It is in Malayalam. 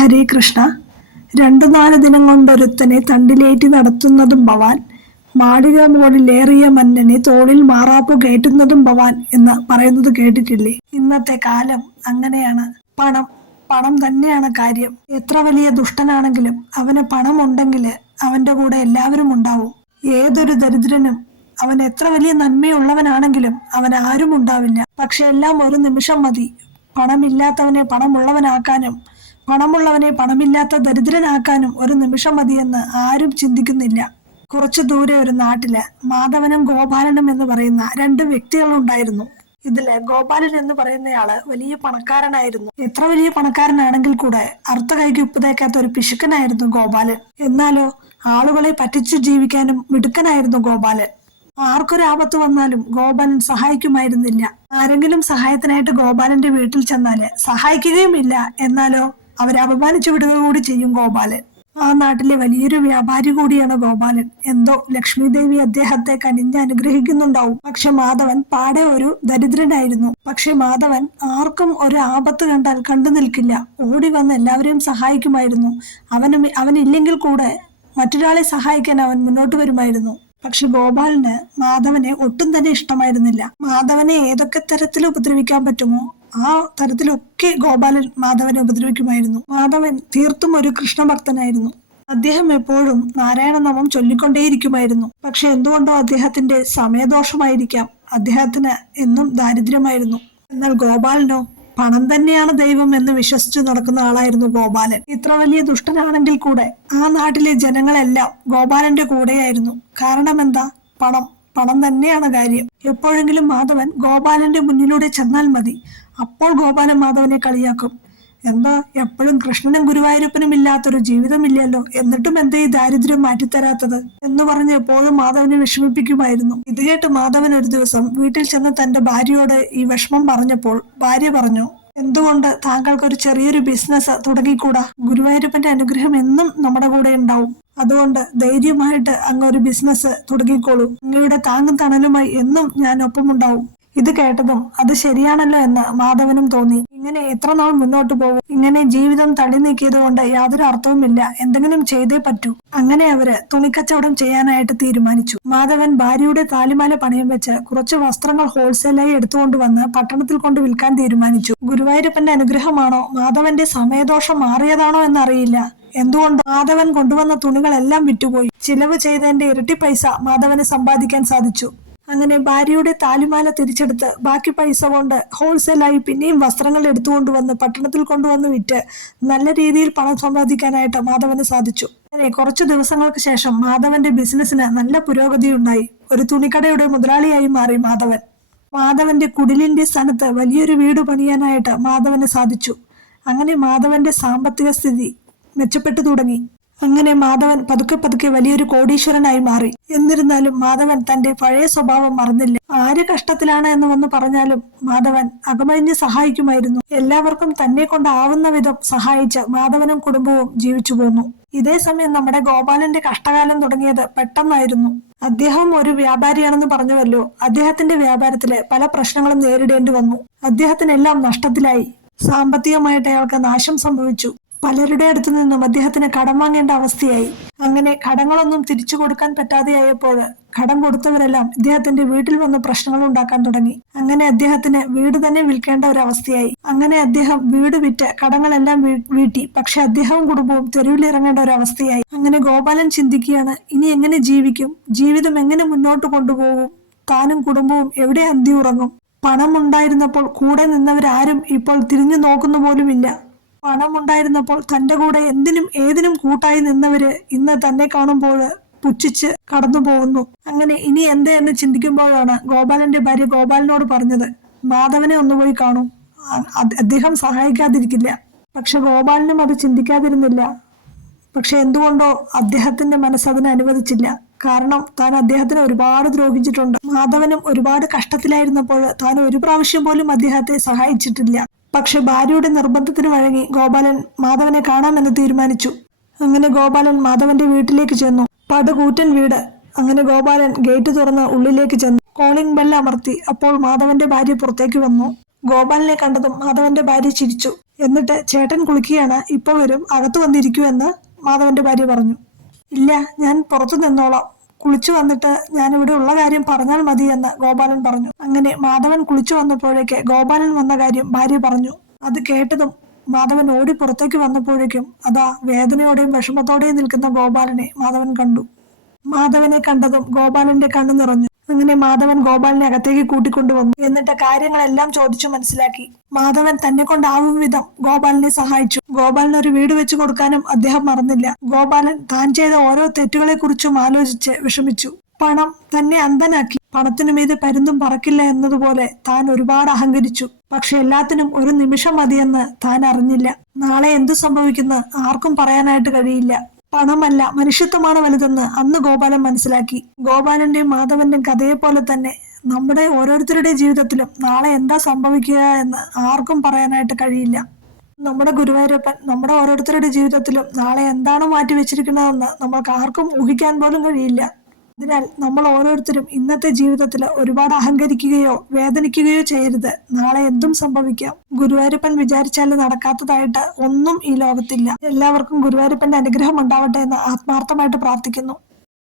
ഹരേ കൃഷ്ണ. 2-4 ദിനം കൊണ്ടൊരുത്തനെ തണ്ടിലേറ്റി നടത്തുന്നതും ഭവാൻ, മാളിക മുകളിലേറിയ മന്നനെ തോളിൽ മാറാപ്പു കയറ്റുന്നതും ഭവാൻ എന്ന് പറയുന്നത് കേട്ടിട്ടില്ലേ? ഇന്നത്തെ കാലം അങ്ങനെയാണ്. പണം പണം തന്നെയാണ് കാര്യം. എത്ര വലിയ ദുഷ്ടനാണെങ്കിലും അവന് പണം ഉണ്ടെങ്കിൽ അവന്റെ കൂടെ എല്ലാവരും ഉണ്ടാവും. ഏതൊരു ദരിദ്രനും അവൻ എത്ര വലിയ നന്മയുള്ളവനാണെങ്കിലും അവൻ ആരും ഉണ്ടാവില്ല. പക്ഷെ എല്ലാം ഒരു നിമിഷം മതി. പണമില്ലാത്തവനെ പണമുള്ളവനാക്കാനും പണമുള്ളവനെ പണമില്ലാത്ത ദരിദ്രനാക്കാനും ഒരു നിമിഷം മതിയെന്ന് ആരും ചിന്തിക്കുന്നില്ല. കുറച്ചു ദൂരെ ഒരു നാട്ടില് മാധവനും ഗോപാലനും എന്ന് പറയുന്ന 2 വ്യക്തികളുണ്ടായിരുന്നു. ഇതില് ഗോപാലൻ എന്ന് പറയുന്നയാള് വലിയ പണക്കാരനായിരുന്നു. എത്ര വലിയ പണക്കാരനാണെങ്കിൽ കൂടെ അർത്ഥ കൈക്ക് ഉപ്പ് തേക്കാത്ത ഒരു പിശുക്കനായിരുന്നു ഗോപാലൻ. എന്നാലോ ആളുകളെ പറ്റിച്ചു ജീവിക്കാനും മിടുക്കനായിരുന്നു ഗോപാലൻ. ആർക്കൊരു ആപത്ത് വന്നാലും ഗോപാലൻ സഹായിക്കുമായിരുന്നില്ല. ആരെങ്കിലും സഹായത്തിനായിട്ട് ഗോപാലന്റെ വീട്ടിൽ ചെന്നാല് സഹായിക്കുകയുമില്ല. എന്നാലോ അവരെ അപമാനിച്ചു വിടുക കൂടി ചെയ്യും ഗോപാലൻ. ആ നാട്ടിലെ വലിയൊരു വ്യാപാരി കൂടിയാണ് ഗോപാലൻ. എന്തോ ലക്ഷ്മി ദേവി അദ്ദേഹത്തെ കനിഞ്ഞ് അനുഗ്രഹിക്കുന്നുണ്ടാവും. പക്ഷെ മാധവൻ പാടെ ഒരു ദരിദ്രനായിരുന്നു. പക്ഷെ മാധവൻ ആർക്കും ഒരു ആപത്ത് കണ്ടാൽ കണ്ടു നിൽക്കില്ല. ഓടി വന്ന് എല്ലാവരെയും സഹായിക്കുമായിരുന്നു. അവനില്ലെങ്കിൽ കൂടെ മറ്റൊരാളെ സഹായിക്കാൻ അവൻ മുന്നോട്ട് വരുമായിരുന്നു. പക്ഷെ ഗോപാലന് മാധവനെ ഒട്ടും തന്നെ ഇഷ്ടമായിരുന്നില്ല. മാധവനെ ഏതൊക്കെ തരത്തിൽ ഉപദ്രവിക്കാൻ പറ്റുമോ ആ തരത്തിലൊക്കെ ഗോപാലൻ മാധവനെ ഉപദ്രവിക്കുമായിരുന്നു. മാധവൻ തീർത്തും ഒരു കൃഷ്ണഭക്തനായിരുന്നു. അദ്ദേഹം എപ്പോഴും നാരായണനാമം ചൊല്ലിക്കൊണ്ടേയിരിക്കുമായിരുന്നു. പക്ഷെ എന്തുകൊണ്ടോ അദ്ദേഹത്തിന്റെ സമയദോഷമായിരിക്കാം, അദ്ദേഹത്തിന് എന്നും ദാരിദ്ര്യമായിരുന്നു. എന്നാൽ ഗോപാലനോ പണം തന്നെയാണ് ദൈവം എന്ന് വിശ്വസിച്ചു നടക്കുന്ന ആളായിരുന്നു ഗോപാലൻ. ഇത്ര വലിയ ദുഷ്ടനാണെങ്കിൽ കൂടെ ആ നാട്ടിലെ ജനങ്ങളെല്ലാം ഗോപാലന്റെ കൂടെയായിരുന്നു. കാരണം എന്താ? പണം തന്നെയാണ് കാര്യം. എപ്പോഴെങ്കിലും മാധവൻ ഗോപാലന്റെ മുന്നിലൂടെ ചെന്നാൽ മതി, അപ്പോൾ ഗോപാലൻ മാധവനെ കളിയാക്കും. എന്താ എപ്പോഴും കൃഷ്ണനും ഗുരുവായൂരപ്പനും ഇല്ലാത്തൊരു ജീവിതമില്ലല്ലോ, എന്നിട്ടും എന്താ ഈ ദാരിദ്ര്യം മാറ്റിത്തരാത്തത് എന്ന് പറഞ്ഞ് എപ്പോഴും മാധവനെ വിഷമിപ്പിക്കുമായിരുന്നു. ഇത് കേട്ട് മാധവൻ ഒരു ദിവസം വീട്ടിൽ ചെന്ന് തന്റെ ഭാര്യയോട് ഈ വിഷമം പറഞ്ഞപ്പോൾ ഭാര്യ പറഞ്ഞു, എന്തുകൊണ്ട് താങ്കൾക്കൊരു ചെറിയൊരു ബിസിനസ് തുടങ്ങിക്കൂടാ? ഗുരുവായൂരപ്പന്റെ അനുഗ്രഹം എന്നും നമ്മുടെ കൂടെ ഉണ്ടാവും. അതുകൊണ്ട് ധൈര്യമായിട്ട് അങ്ങ് ഒരു ബിസിനസ് തുടങ്ങിക്കോളൂ. അങ്ങയുടെ താങ്ങും തണലുമായി എന്നും ഞാൻ ഒപ്പമുണ്ടാവും. ഇത് കേട്ടതും അത് ശരിയാണല്ലോ എന്ന് മാധവനും തോന്നി. ഇങ്ങനെ എത്ര നാൾ മുന്നോട്ട് പോകും? ഇങ്ങനെ ജീവിതം തള്ളി നീക്കിയത് കൊണ്ട് യാതൊരു അർത്ഥവുമില്ല. എന്തെങ്കിലും ചെയ്തേ പറ്റൂ. അങ്ങനെ അവര് തുണിക്കച്ചവടം ചെയ്യാനായിട്ട് തീരുമാനിച്ചു. മാധവൻ ഭാര്യയുടെ താലിമാല പണയം വെച്ച് കുറച്ച് വസ്ത്രങ്ങൾ ഹോൾസെയിലായി എടുത്തുകൊണ്ടുവന്ന് പട്ടണത്തിൽ കൊണ്ട് വിൽക്കാൻ തീരുമാനിച്ചു. ഗുരുവായൂരപ്പന്റെ അനുഗ്രഹമാണോ മാധവന്റെ സമയദോഷം മാറിയതാണോ എന്നറിയില്ല. എന്തുകൊണ്ട് മാധവൻ കൊണ്ടുവന്ന തുണികളെല്ലാം വിറ്റുപോയി. ചിലവ് ചെയ്തതിന്റെ ഇരട്ടി പൈസ മാധവന് സമ്പാദിക്കാൻ സാധിച്ചു. അങ്ങനെ ഭാര്യയുടെ താലിമാല തിരിച്ചെടുത്ത് ബാക്കി പൈസ കൊണ്ട് ഹോൾസെയിലായി പിന്നെയും വസ്ത്രങ്ങൾ എടുത്തുകൊണ്ടുവന്ന് പട്ടണത്തിൽ കൊണ്ടുവന്ന് വിറ്റ് നല്ല രീതിയിൽ പണം സമ്പാദിക്കാനായിട്ട് മാധവന് സാധിച്ചു. അങ്ങനെ കുറച്ചു ദിവസങ്ങൾക്ക് ശേഷം മാധവന്റെ ബിസിനസ്സിന് നല്ല പുരോഗതി ഉണ്ടായി. ഒരു തുണിക്കടയുടെ മുതലാളിയായി മാറി മാധവൻ. മാധവന്റെ കുടിലിന്റെ സ്ഥാനത്ത് വലിയൊരു വീട് പണിയാനായിട്ട് മാധവന് സാധിച്ചു. അങ്ങനെ മാധവന്റെ സാമ്പത്തിക സ്ഥിതി മെച്ചപ്പെട്ടു തുടങ്ങി. അങ്ങനെ മാധവൻ പതുക്കെ വലിയൊരു കോടീശ്വരനായി മാറി. എന്നിരുന്നാലും മാധവൻ തന്റെ പഴയ സ്വഭാവം മറന്നില്ല. ആര് കഷ്ടത്തിലാണ് എന്ന് വന്ന് പറഞ്ഞാലും മാധവൻ അകമഴിഞ്ഞ് സഹായിക്കുമായിരുന്നു. എല്ലാവർക്കും തന്നെ കൊണ്ടാവുന്ന വിധം സഹായിച്ച് മാധവനും കുടുംബവും ജീവിച്ചു പോന്നു. ഇതേ സമയം നമ്മുടെ ഗോപാലന്റെ കഷ്ടകാലം തുടങ്ങിയത് പെട്ടെന്നായിരുന്നു. അദ്ദേഹം ഒരു വ്യാപാരിയാണെന്ന് പറഞ്ഞുവല്ലോ. അദ്ദേഹത്തിന്റെ വ്യാപാരത്തില് പല പ്രശ്നങ്ങളും നേരിടേണ്ടി വന്നു. അദ്ദേഹത്തിനെല്ലാം നഷ്ടത്തിലായി. സാമ്പത്തികമായിട്ട് അയാൾക്ക് നാശം സംഭവിച്ചു. പലരുടെ അടുത്തു നിന്നും അദ്ദേഹത്തിന് കടം വാങ്ങേണ്ട അവസ്ഥയായി. അങ്ങനെ കടങ്ങളൊന്നും തിരിച്ചു കൊടുക്കാൻ പറ്റാതെയായപ്പോൾ കടം കൊടുത്തവരെല്ലാം ഇദ്ദേഹത്തിന്റെ വീട്ടിൽ വന്ന് പ്രശ്നങ്ങൾ ഉണ്ടാക്കാൻ തുടങ്ങി. അങ്ങനെ അദ്ദേഹത്തിന് വീട് തന്നെ വിൽക്കേണ്ട ഒരു അവസ്ഥയായി. അങ്ങനെ അദ്ദേഹം വീട് വിറ്റ് കടങ്ങളെല്ലാം വീട്ടി. പക്ഷെ അദ്ദേഹവും കുടുംബവും തെരുവിലിറങ്ങേണ്ട ഒരു അവസ്ഥയായി. അങ്ങനെ ഗോപാലൻ ചിന്തിക്കുകയാണ്, ഇനി എങ്ങനെ ജീവിക്കും? ജീവിതം എങ്ങനെ മുന്നോട്ട് കൊണ്ടുപോകും? താനും കുടുംബവും എവിടെ അന്തി ഉറങ്ങും? പണം ഉണ്ടായിരുന്നപ്പോൾ കൂടെ നിന്നവരാരും ഇപ്പോൾ തിരിഞ്ഞു നോക്കുന്നു പോലുമില്ല. പണം ഉണ്ടായിരുന്നപ്പോൾ തന്റെ കൂടെ എന്തിനും ഏതിനും കൂട്ടായി നിന്നവര് ഇന്ന് തന്നെ കാണുമ്പോൾ പുച്ഛിച്ച് കടന്നു പോകുന്നു. അങ്ങനെ ഇനി എന്താ എന്ന് ചിന്തിക്കുമ്പോഴാണ് ഗോപാലന്റെ ഭാര്യ ഗോപാലനോട് പറഞ്ഞത്, മാധവനെ ഒന്നുപോയി കാണും, അദ്ദേഹം സഹായിക്കാതിരിക്കില്ല. പക്ഷെ ഗോപാലനും അത് ചിന്തിക്കാതിരുന്നില്ല. പക്ഷെ എന്തുകൊണ്ടോ അദ്ദേഹത്തിന്റെ മനസ്സതിനെ അനുവദിച്ചില്ല. കാരണം താൻ അദ്ദേഹത്തിന് ഒരുപാട് ദ്രോഹിച്ചിട്ടുണ്ട്. മാധവനും ഒരുപാട് കഷ്ടത്തിലായിരുന്നപ്പോൾ താൻ ഒരു പ്രാവശ്യം പോലും അദ്ദേഹത്തെ സഹായിച്ചിട്ടില്ല. പക്ഷെ ഭാര്യയുടെ നിർബന്ധത്തിന് വഴങ്ങി ഗോപാലൻ മാധവനെ കാണാമെന്ന് തീരുമാനിച്ചു. അങ്ങനെ ഗോപാലൻ മാധവന്റെ വീട്ടിലേക്ക് ചെന്നു. പടുകൂറ്റൻ വീട്. അങ്ങനെ ഗോപാലൻ ഗേറ്റ് തുറന്ന് ഉള്ളിലേക്ക് ചെന്നു. കോളിംഗ് ബെൽ അമർത്തി. അപ്പോൾ മാധവന്റെ ഭാര്യ പുറത്തേക്ക് വന്നു. ഗോപാലിനെ കണ്ടതും മാധവന്റെ ഭാര്യ ചിരിച്ചു. എന്നിട്ട് ചേട്ടൻ കുളിക്കുകയാണ്, ഇപ്പൊ വരും, അകത്ത് വന്നിരിക്കൂ എന്ന് മാധവന്റെ ഭാര്യ പറഞ്ഞു. ഇല്ല, ഞാൻ പുറത്തു നിന്നോളാം, കുളിച്ചു വന്നിട്ട് ഞാൻ ഇവിടെ ഉള്ള കാര്യം പറഞ്ഞാൽ മതി എന്ന് ഗോപാലൻ പറഞ്ഞു. അങ്ങനെ മാധവൻ കുളിച്ചു വന്നപ്പോഴേക്ക് ഗോപാലൻ വന്ന കാര്യം ഭാര്യ പറഞ്ഞു. അത് കേട്ടതും മാധവൻ ഓടി പുറത്തേക്ക് വന്നപ്പോഴേക്കും അതാ വേദനയോടെയും വിഷമത്തോടെയും നിൽക്കുന്ന ഗോപാലനെ മാധവൻ കണ്ടു. മാധവനെ കണ്ടതും ഗോപാലന്റെ കണ്ണു നിറഞ്ഞു. അങ്ങനെ മാധവൻ ഗോപാലിനെ അകത്തേക്ക് കൂട്ടിക്കൊണ്ടുവന്നു. എന്നിട്ട് കാര്യങ്ങളെല്ലാം ചോദിച്ചു മനസ്സിലാക്കി. മാധവൻ തന്നെ കൊണ്ടാവും വിധം ഗോപാലിനെ സഹായിച്ചു. ഗോപാലിന് ഒരു വീട് വെച്ചു കൊടുക്കാനും അദ്ദേഹം മറന്നില്ല. ഗോപാലൻ താൻ ചെയ്ത ഓരോ തെറ്റുകളെ കുറിച്ചും ആലോചിച്ച് വിഷമിച്ചു. പണം തന്നെ അന്ധനാക്കി. പണത്തിനു മീതെ പരുന്തും പറക്കില്ല എന്നതുപോലെ താൻ ഒരുപാട് അഹങ്കരിച്ചു. പക്ഷെ എല്ലാത്തിനും ഒരു നിമിഷം മതിയെന്ന് താൻ അറിഞ്ഞില്ല. നാളെ എന്തു സംഭവിക്കുന്ന ആർക്കും പറയാനായിട്ട് കഴിയില്ല. പണമല്ല, മനുഷ്യത്വമാണ് വലുതെന്ന് അന്ന് ഗോപാലൻ മനസ്സിലാക്കി. ഗോപാലന്റെയും മാധവന്റെയും കഥയെപ്പോലെ തന്നെ നമ്മുടെ ഓരോരുത്തരുടെ ജീവിതത്തിലും നാളെ എന്താ സംഭവിക്കുക എന്ന് ആർക്കും പറയാനായിട്ട് കഴിയില്ല. നമ്മുടെ ഗുരുവായൂരപ്പൻ നമ്മുടെ ഓരോരുത്തരുടെ ജീവിതത്തിലും നാളെ എന്താണ് മാറ്റി വെച്ചിരിക്കുന്നതെന്ന് നമ്മൾക്ക് ആർക്കും ഊഹിക്കാൻ പോലും കഴിയില്ല. അതിനാൽ നമ്മൾ ഓരോരുത്തരും ഇന്നത്തെ ജീവിതത്തിൽ ഒരുപാട് അഹങ്കരിക്കുകയോ വേദനിക്കുകയോ ചെയ്യരുത്. നാളെ എന്തും സംഭവിക്കാം. ഗുരുവായൂരപ്പൻ വിചാരിച്ചാൽ നടക്കാത്തതായിട്ട് ഒന്നും ഈ ലോകത്തില്ല. എല്ലാവർക്കും ഗുരുവായൂരപ്പന്റെ അനുഗ്രഹം ഉണ്ടാവട്ടെ എന്ന് ആത്മാർത്ഥമായിട്ട് പ്രാർത്ഥിക്കുന്നു.